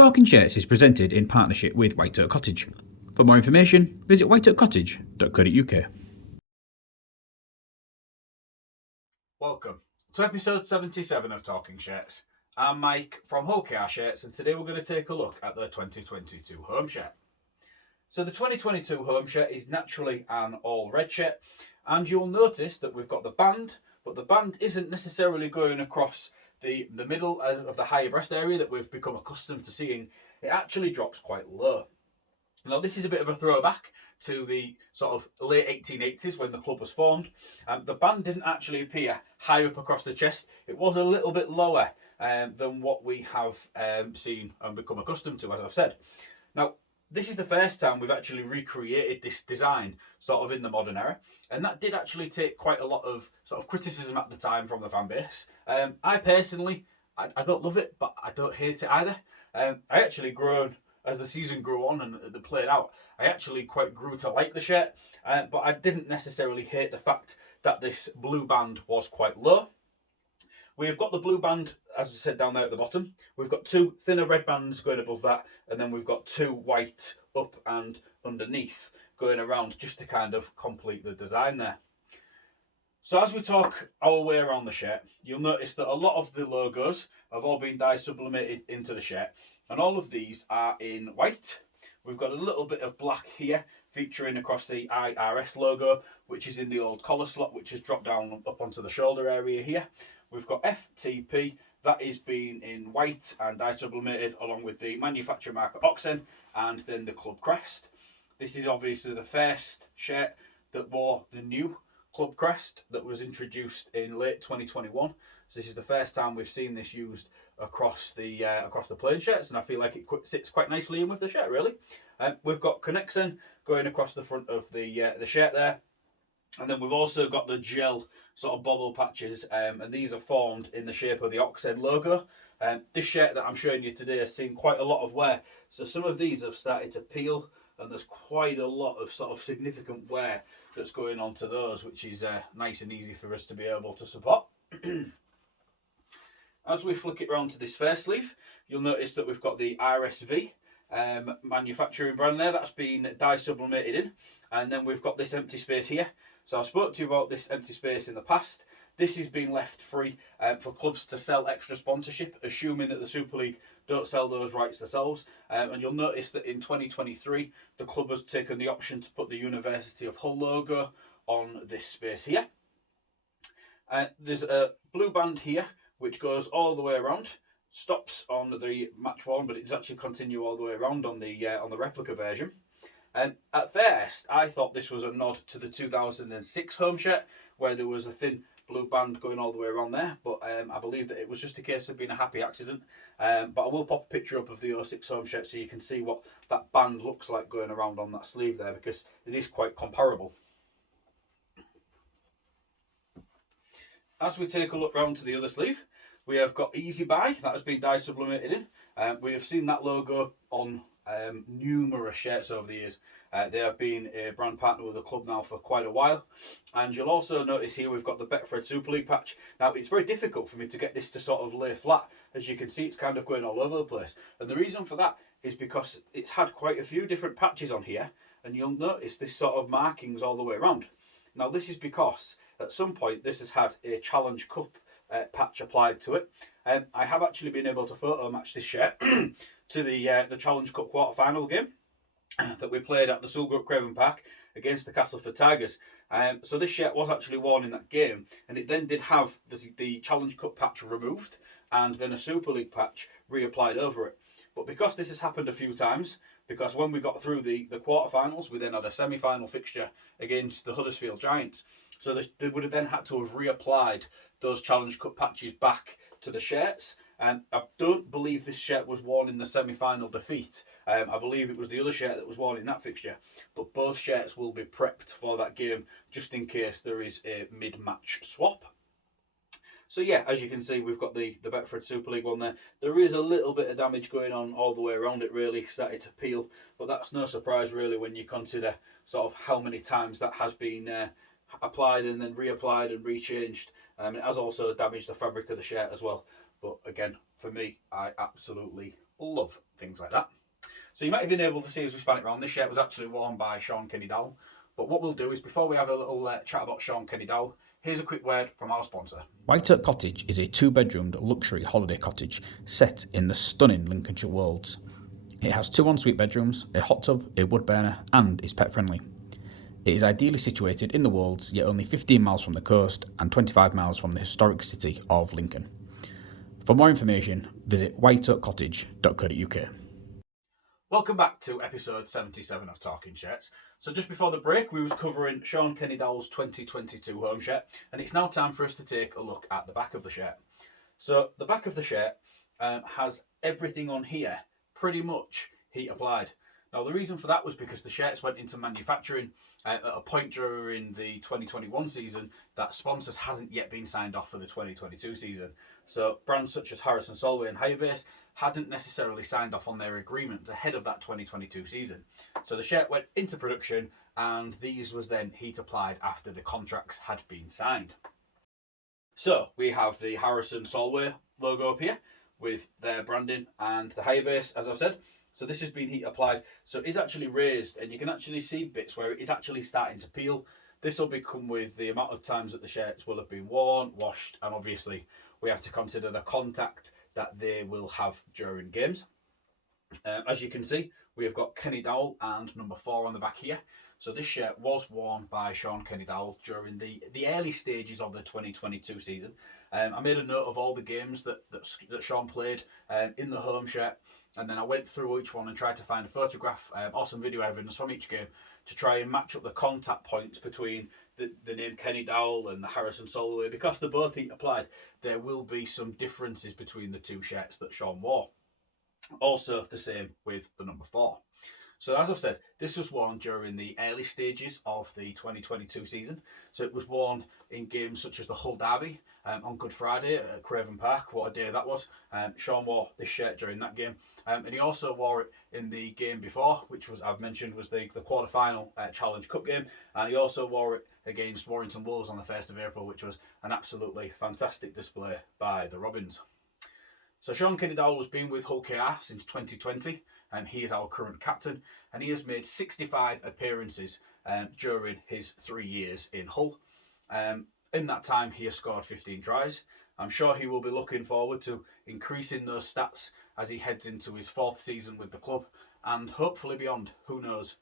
Talking Shirts is presented in partnership with White Oak Cottage. For more information, visit whiteoakcottage.co.uk. Welcome to episode 77 of Talking Shirts. I'm Mike from Hull KR Shirts, and today we're going to take a look at the 2022 home shirt. So the 2022 home shirt is naturally an all red shirt, and you'll notice that we've got the band, but the band isn't necessarily going across the middle of the higher breast area that we've become accustomed to seeing. It actually drops quite low. Now this is a bit of a throwback to the sort of late 1880s when the club was formed. The band didn't actually appear high up across the chest. It was a little bit lower than what we have seen and become accustomed to, as I've said. Now, this is the first time we've actually recreated this design sort of in the modern era, and that did actually take quite a lot of sort of criticism at the time from the fan base. I personally, I don't love it, but I don't hate it either. I actually grown as the season grew on and it played out. I actually quite grew to like the shirt, but I didn't necessarily hate the fact that this blue band was quite low. We've got the blue band, as I said, down there at the bottom. We've got two thinner red bands going above that, and then we've got two white up and underneath going around just to kind of complete the design there. So as we talk our way around the shirt, you'll notice that a lot of the logos have all been dye sublimated into the shirt, and all of these are in white. We've got a little bit of black here featuring across the IRS logo, which is in the old collar slot, which has dropped down up onto the shoulder area here. We've got FTP, that is being in white and dye sublimated along with the manufacturer marker Oxen and then the club crest. This is obviously the first shirt that wore the new club crest that was introduced in late 2021. So this is the first time we've seen this used across the plain shirts, and I feel like it sits quite nicely in with the shirt really. We've got Connexon going across the front of the shirt there. And then we've also got the gel sort of bobble patches, and these are formed in the shape of the Oxen logo. This shirt that I'm showing you today has seen quite a lot of wear. So some of these have started to peel, and there's quite a lot of sort of significant wear that's going on to those, which is nice and easy for us to be able to support. As we flick it round to this first sleeve, you'll notice that we've got the RSV manufacturing brand there that's been dye sublimated in, and then we've got this empty space here. So I spoke to you about this empty space in the past. This has been left free for clubs to sell extra sponsorship, assuming that the Super League don't sell those rights themselves. And you'll notice that in 2023, the club has taken the option to put the University of Hull logo on this space here. There's a blue band here, which goes all the way around, stops on the match worn, but it does actually continue all the way around on the replica version. And at first, I thought this was a nod to the 2006 home shirt, where there was a thin blue band going all the way around there. But I believe that it was just a case of being a happy accident. But I will pop a picture up of the 06 home shirt so you can see what that band looks like going around on that sleeve there, because it is quite comparable. As we take a look round to the other sleeve, we have got Easy Buy, that has been dye sublimated in. We have seen that logo on numerous shirts over the years. They have been a brand partner with the club now for quite a while. And you'll also notice here we've got the Betfred Super League patch. Now it's very difficult for me to get this to sort of lay flat. As you can see, it's kind of going all over the place. And the reason for that is because it's had quite a few different patches on here, and you'll notice this sort of markings all the way around. Now this is because at some point this has had a Challenge Cup patch applied to it. I have actually been able to photo match this shirt to the Challenge Cup quarter-final game that we played at the Sulgroup Craven Park against the Castleford Tigers. So this shirt was actually worn in that game, and it then did have the Challenge Cup patch removed and then a Super League patch reapplied over it. But because this has happened a few times, because when we got through the quarter-finals, we then had a semi-final fixture against the Huddersfield Giants. So they would have then had to have reapplied those Challenge Cup patches back to the shirts. I don't believe this shirt was worn in the semi-final defeat. I believe it was the other shirt that was worn in that fixture. But both shirts will be prepped for that game, just in case there is a mid-match swap. So yeah, as you can see, we've got the Betfred Super League one there. There is a little bit of damage going on all the way around it, really, started to peel. But that's no surprise, really, when you consider sort of how many times that has been applied and then reapplied and rechanged. It has also damaged the fabric of the shirt as well. But again, for me, I absolutely love things like that. So you might have been able to see as we span it around, this shirt was actually worn by Shaun Kenny-Dowall. But what we'll do is, before we have a little chat about Shaun Kenny-Dowall, here's a quick word from our sponsor. White Oak Cottage is a 2-bedroomed luxury holiday cottage set in the stunning Lincolnshire Wolds. It has 2 ensuite bedrooms, a hot tub, a wood burner, and is pet friendly. It is ideally situated in the Wolds, yet only 15 miles from the coast and 25 miles from the historic city of Lincoln. For more information, visit whiteoakcottage.co.uk. Welcome back to episode 77 of Talking Shirts. So just before the break, we was covering Shaun Kenny-Dowall's 2022 home shirt, and it's now time for us to take a look at the back of the shirt. So the back of the shirt has everything on here pretty much heat applied. Now the reason for that was because the shirts went into manufacturing at a point during the 2021 season that sponsors hadn't yet been signed off for the 2022 season. So brands such as Harrison Solway and Highbase hadn't necessarily signed off on their agreements ahead of that 2022 season. So the shirt went into production and these was then heat applied after the contracts had been signed. So we have the Harrison Solway logo up here with their branding and the Highbase, as I've said. So this has been heat applied, so it's actually raised and you can actually see bits where it is actually starting to peel. This will become with the amount of times that the shirts will have been worn, washed, and obviously we have to consider the contact that they will have during games. As you can see, we have got Kenny-Dowall and number 4 on the back here. So this shirt was worn by Shaun Kenny-Dowall during the early stages of the 2022 season. I made a note of all the games that Shaun played in the home shirt, and then I went through each one and tried to find a photograph or some video evidence from each game to try and match up the contact points between the name Kenny-Dowall and the Harrison Solway. Because they're both heat applied, there will be some differences between the two shirts that Shaun wore. Also the same with the number 4. So as I've said, this was worn during the early stages of the 2022 season. So it was worn in games such as the Hull Derby on Good Friday at Craven Park. What a day that was. Shaun wore this shirt during that game. And he also wore it in the game before, which was, I've mentioned, was the quarter-final Challenge Cup game. And he also wore it against Warrington Wolves on the 1st of April, which was an absolutely fantastic display by the Robins. So Shaun Kenny-Dowall has been with Hull KR since 2020, and he is our current captain, and he has made 65 appearances during his 3 years in Hull. In that time, he has scored 15 tries. I'm sure he will be looking forward to increasing those stats as he heads into his 4th season with the club, and hopefully beyond, who knows.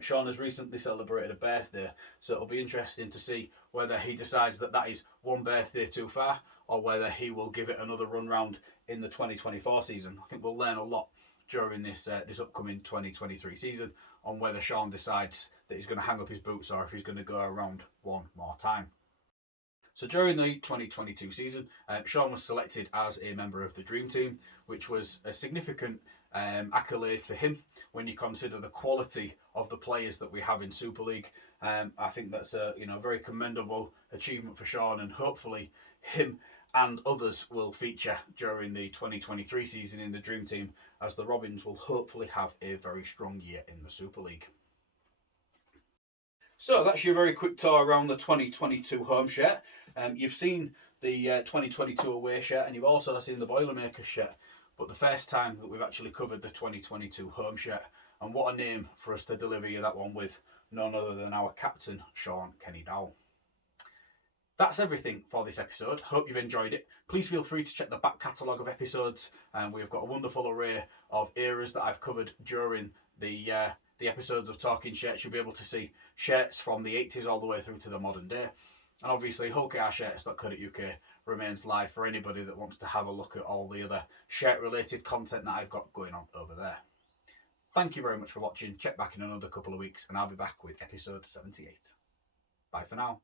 Shaun has recently celebrated a birthday, so it'll be interesting to see whether he decides that that is one birthday too far, or whether he will give it another run round in the 2024 season. I think we'll learn a lot during this upcoming 2023 season on whether Shaun decides that he's going to hang up his boots or if he's going to go around one more time. So during the 2022 season, Shaun was selected as a member of the Dream Team, which was a significant accolade for him when you consider the quality of the players that we have in Super League. I think that's a very commendable achievement for Shaun, and hopefully him and others will feature during the 2023 season in the Dream Team, as the Robins will hopefully have a very strong year in the Super League. So that's your very quick tour around the 2022 home shirt. You've seen the 2022 away shirt, and you've also seen the Boilermakers shirt. But the first time that we've actually covered the 2022 home shirt, and what a name for us to deliver you that one with, none other than our captain, Shaun Kenny-Dowall. That's everything for this episode. Hope you've enjoyed it. Please feel free to check the back catalogue of episodes, and we've got a wonderful array of eras that I've covered during the episodes of Talking Shirts. You'll be able to see shirts from the 80s all the way through to the modern day. And obviously, hullkrshirts.co.uk remains live for anybody that wants to have a look at all the other shirt-related content that I've got going on over there. Thank you very much for watching. Check back in another couple of weeks, and I'll be back with episode 78. Bye for now.